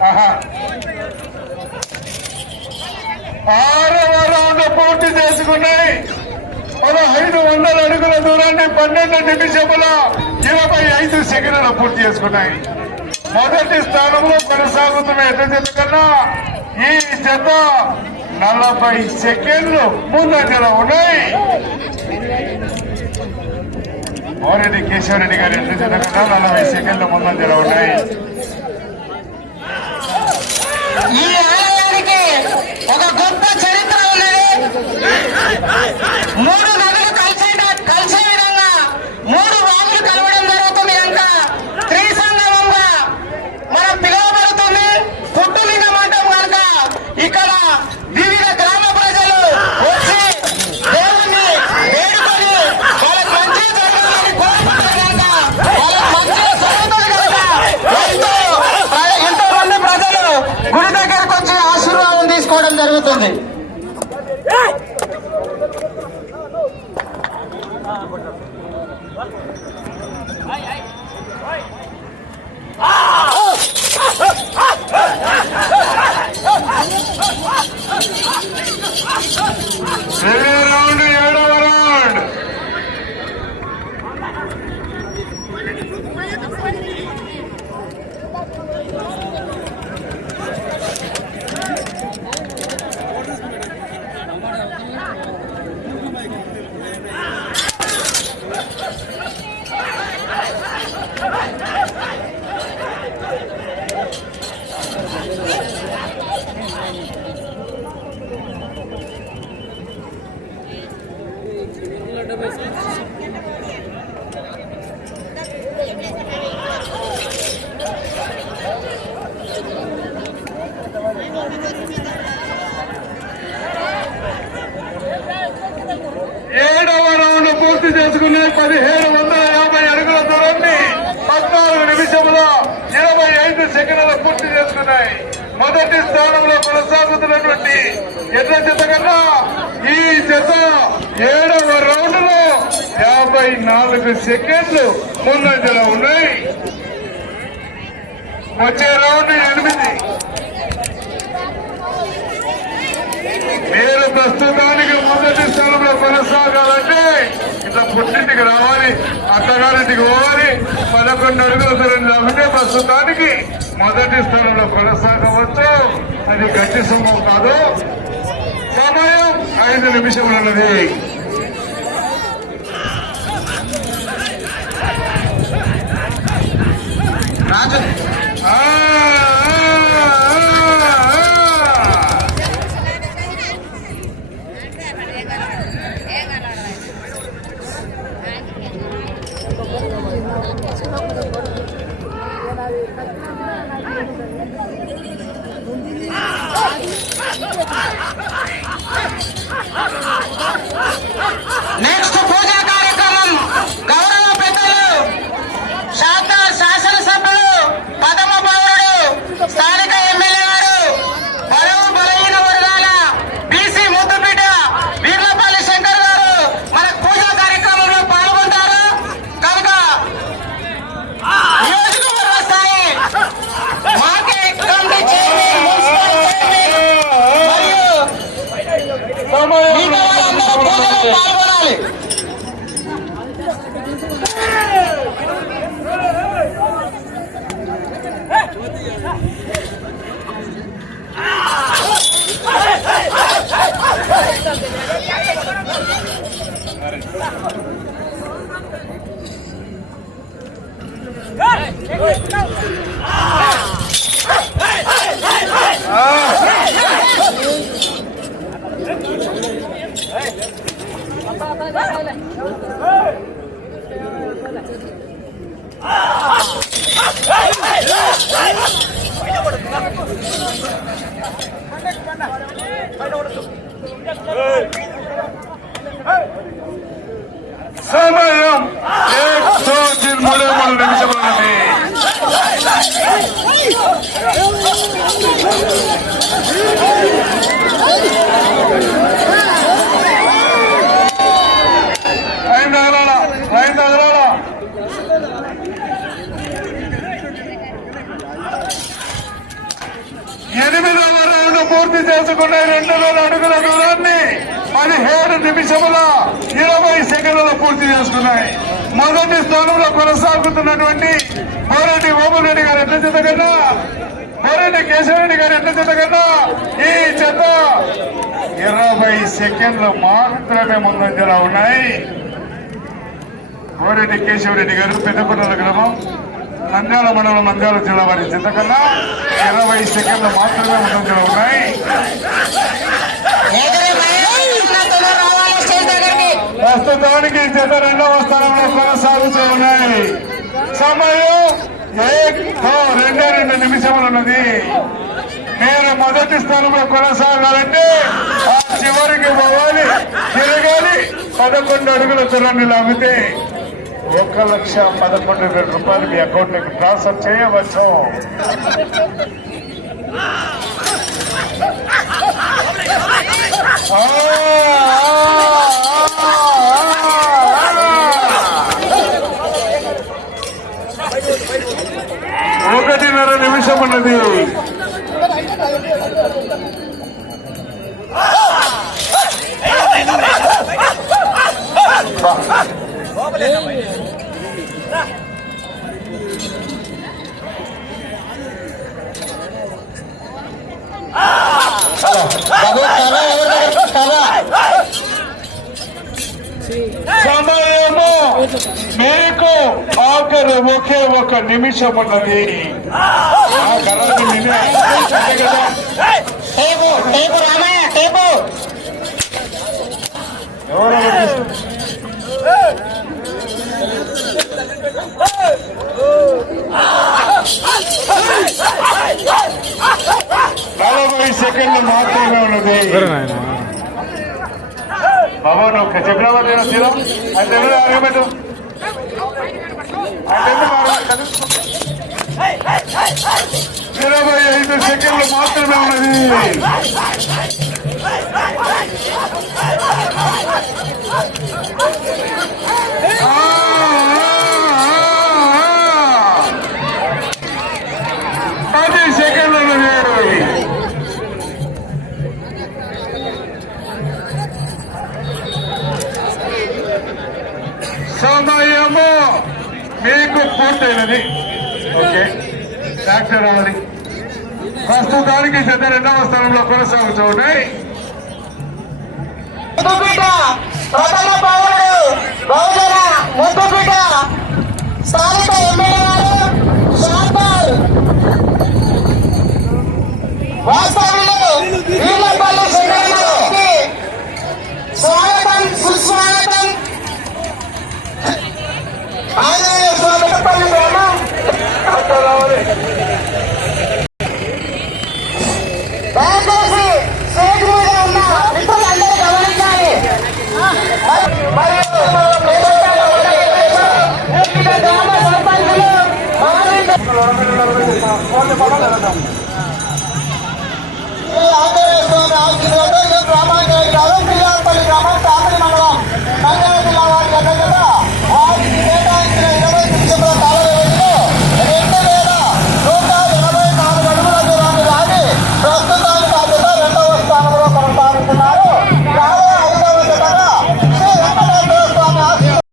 6వ రౌండ్ పూర్తి చేసుకున్నాయి. 1500 అడుగుల దూరాన్ని 12 నిమిషముల 25 సెకండ్లు పూర్తి చేసుకున్నాయి. మొదటి స్థానంలో కొనసాగుతున్న ఎడ్ల జత కన్నా ఈ జత 40 సెకండ్లు ముందంజలో ఉన్నాయి. మోరెడ్డి కేశవరెడ్డి గారి ఎడ్ల జత కన్నా 40 సెకండ్లు ముందంజలో ఉన్నాయి. ఈ ఆలయానికి ఒక గొప్ప చరిత్ర ఉన్నది. 3 నదులు కలిసే విధంగా 3 వాగులు కలవడం జరుగుతుంది కనుక త్రిసంగమంగా మనం పిలువబడుతుంది. పుట్టులింగం అంటాం కనుక ఇక్కడ వివిధ గ్రామ ప్రజలు వచ్చి దేవుణ్ణి వేడుకొని వాళ్ళకి మంచి జరగాలని కోరుకుంటారు కనుక వాళ్ళకి మంచి జరుగుతుంది కనుక ఎంతో మంది ప్రజలు గుడి దగ్గరకు వచ్చి ఆశీర్వాదం తీసుకోవడం జరుగుతుంది. రౌండ్ 7వ రౌండ్. పూర్తి చేసుకున్నాయి. 1750 అడుగుల దూరాన్ని 14 నిమిషముల 25 సెకండ్ల పూర్తి చేసుకున్నాయి. మొదటి స్థానంలో కొనసాగుతున్నటువంటి ఎడ్ల జత కన్నా ఈ జత 7వ రౌండ్ లో 54 సెకండ్లు ముందంజలో ఉన్నాయి. వచ్చే రౌండ్ 8. మీరు ప్రస్తుతానికి మొదటి స్థానంలో కొనసాగాలంటే ఇట్లా పుట్టింటికి రావాలి, అత్తగారింటికి పోవాలి. 11 అడుగుల దూరం కాబట్టి ప్రస్తుతానికి మొదటి స్థానంలో కొనసాగవచ్చు. అది గట్టి సొమ్ము కాదు. సమయం 5 నిమిషములు ఉన్నది. రాజు నెక్స్ట్ పూజా కార్యక్రమం గౌరవ పెద్దలు శాసనసభ్యులు పదమ పౌరుడు స్థానిక ఎమ్మెల్యే గారు బలవు బలహీన వర్గాల బీసీ ముద్దుబిడ్డ వీర్లపల్లి శంకర్ గారు మన పూజా కార్యక్రమంలో పాల్గొంటారు కనుక నియోజకవర్గ స్థాయి market committee chairman, municipal chairman మరియు పాల్గొనాలి. సమయం 103 నిమిషములు. చేసుకున్న 2000 అడుగుల దూరాన్ని 17 నిమిషముల 20 సెకండ్లలో పూర్తి చేసుకున్నాయి. మొదటి స్థానంలో కొనసాగుతున్నటువంటి బోరెడ్డి ఓమరెడ్డి గారు ఎట్ల జత కన్నా, బోరెడ్డి కేశవరెడ్డి గారు ఎట్ల జత కన్నా ఈ జత 20 సెకండ్లు మాత్రమే ముందంజలో ఉన్నాయి. బోరెడ్డి కేశవరెడ్డి గారు పెద్దకొండల గ్రామం, నంద్యాల మండలం, నంద్యాల జిల్లా వారి జత కన్నా 20 సెకండ్లు మాత్రమే ముందంజలో ఉన్నాయి. ప్రస్తుతానికి జత 2వ స్థానంలో కొనసాగుతూ ఉన్నాయి. సమయం 2 నిమిషములు ఉన్నది. మీరు మొదటి స్థానంలో కొనసాగాలంటే ఆ చివరికి పోవాలి, తిరగాలి. 11 అడుగుల దూరాన్ని లాగితే 1,11,000 రూపాయలు మీ అకౌంట్ లోకి ట్రాన్స్ఫర్ చేయవచ్చు. ఒకటిన్నర నిమిషం ఉన్నది. సమయము మీకు ఆఖరి ఒకే 1 నిమిషం ఉన్నది. ఆ గర్రాన్ని నేనే అంతే కదా. నలభై సెకండ్లు మాత్రమే ఉన్నది. బాబా నువ్వు చెప్పినవారు తీరం అంటే అరగబెట్టు అంటే 25 సెకండ్లు మాత్రమే ఉన్నది. సమయము మీకు పూర్తయినది. ఓకే, డాక్టర్ రావాలి. ప్రస్తుతానికి జత 2వ స్థానంలో కొనసాగుతూ ఉన్నాయి. ప్రధాన పౌరుడు బహుజన ముద్దుబిడ్డ స్థానిక ఎమ్మెల్యే గారు షార్పర్ వాస్తవ్యులు వీళ్ళపల్లి శ్రీరామకి స్వాగతం, సుస్వాగతం. ఆంజనేయ స్వామి గ్రామం దయచేసి స్టేజ్ మీద ఉన్న మిత్రులందరూ గమనించాలి. మరియు గ్రామ సర్పంచులు ఆంజనేయ స్వామి ఆశీర్వాదం గ్రామ